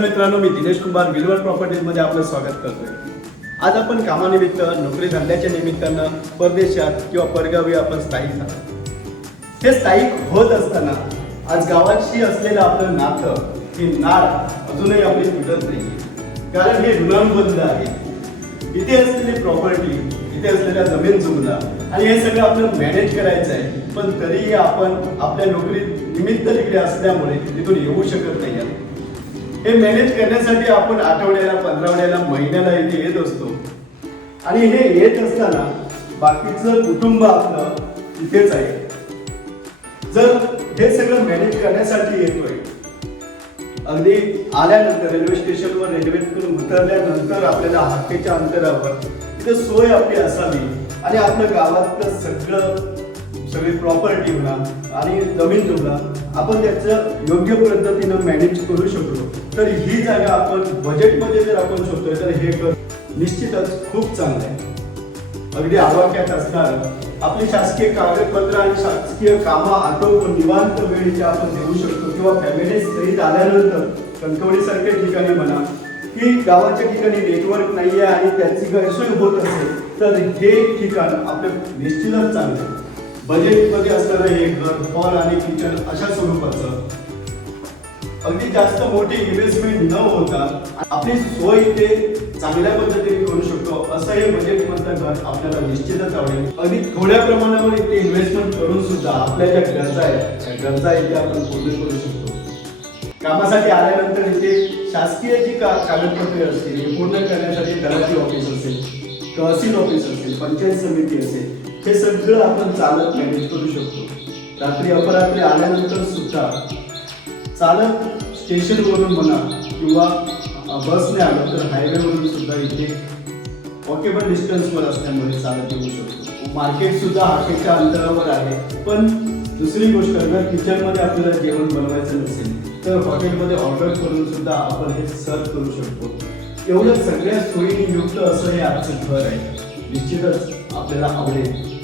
नमस्कार मित्रांनो, मी दिनेश कुमार विलवर प्रॉपर्टीजमध्ये आपलं स्वागत करतोय. आज आपण कामानिमित्त नोकरी धंद्याच्या निमित्तानं परदेशात किंवा परगावी आपण स्थायिक झालो. हे स्थायिक होत असताना आज गावाशी असलेलं आपलं नातं ही नाळ अजूनही आपली तुटत नाही, कारण हे ऋणानुबंध आहे. इथे असलेली प्रॉपर्टी, इथे असलेल्या जमीन जुमला आणि हे सगळं आपल्याला मॅनेज करायचं आहे. पण तरीही आपण आपल्या नोकरी निमित्त तिकडे असल्यामुळे तिथून येऊ शकत नाही. हे मॅनेज करण्यासाठी आपण आठवड्याला, 15 महिन्याला इथे येत असतो आणि हे येत असताना बाकीचं कुटुंब आपलं इथेच आहे. जर हे सगळं मॅनेज करण्यासाठी येतोय, अगदी आल्यानंतर रेल्वे स्टेशनवर रेल्वेतून उतरल्यानंतर आपल्याला हाकेच्या अंतरावर तिथे सोय आपली असावी आणि आपल्या गावातलं सगळी प्रॉपर्टी म्हणा आणि जमीन जुमला आपण त्याचं योग्य पद्धतीनं मॅनेज करू शकलो तर ही जागा आपण बजेटमध्ये जर आपण शोधतोय तर हे घर निश्चितच खूप चांगलं आहे. अगदी आवाक्यात असणार आपली शासकीय कागदपत्र आणि शासकीय कामं आटोपून निवांत वेळेच्या आपण देऊ शकतो किंवा फॅमिली सहित आल्यानंतर कणकवलीसारख्या ठिकाणी म्हणा की गावाच्या ठिकाणी नेटवर्क नाहीये आणि त्याची गैरसोय होत असेल तर हे ठिकाण आपलं निश्चितच चांगलं आहे. बजेटमध्ये असणारं हे घर, हॉल आणि किचन अशा स्वरूपाचं अगदी जास्त मोठी इन्व्हेस्टमेंट न होता आपली सोय इथे चांगल्या पद्धतीने करू शकतो असं हे बजेटमधलं घर आपल्याला निश्चितच आवडेल. अगदी थोड्या प्रमाणावर इथे इन्व्हेस्टमेंट करून सुद्धा आपल्या ज्या गरजा आहेत त्या गरजा इथे आपण पूर्ण करू शकतो. कामासाठी आल्यानंतर इथे शासकीय जी कागदपत्रे असतील हे पूर्ण करण्यासाठी तलाठी ऑफिस असेल, तहसील ऑफिस असेल, पंचायत समिती असेल, हे सगळं आपण चालत मॅनेज करू शकतो. रात्री अपरात्री आल्यानंतर सुद्धा चालत स्टेशनवरून म्हणा किंवा बसने आलं तर हायवेवरून सुद्धा इथे वॉकेबल डिस्टन्सवर असल्यामुळे चालत येऊ शकतो. मार्केट सुद्धा हाकेच्या अंतरावर आहे. पण दुसरी गोष्ट, जर किचनमध्ये आपल्याला जेवण बनवायचं नसेल तर हॉटेलमध्ये ऑर्डर करून सुद्धा आपण हे सर्व करू शकतो. एवढं सगळ्या सोयीने युक्त असं हे आजचं घर आहे. निश्चितच आपल्याला आवडेल.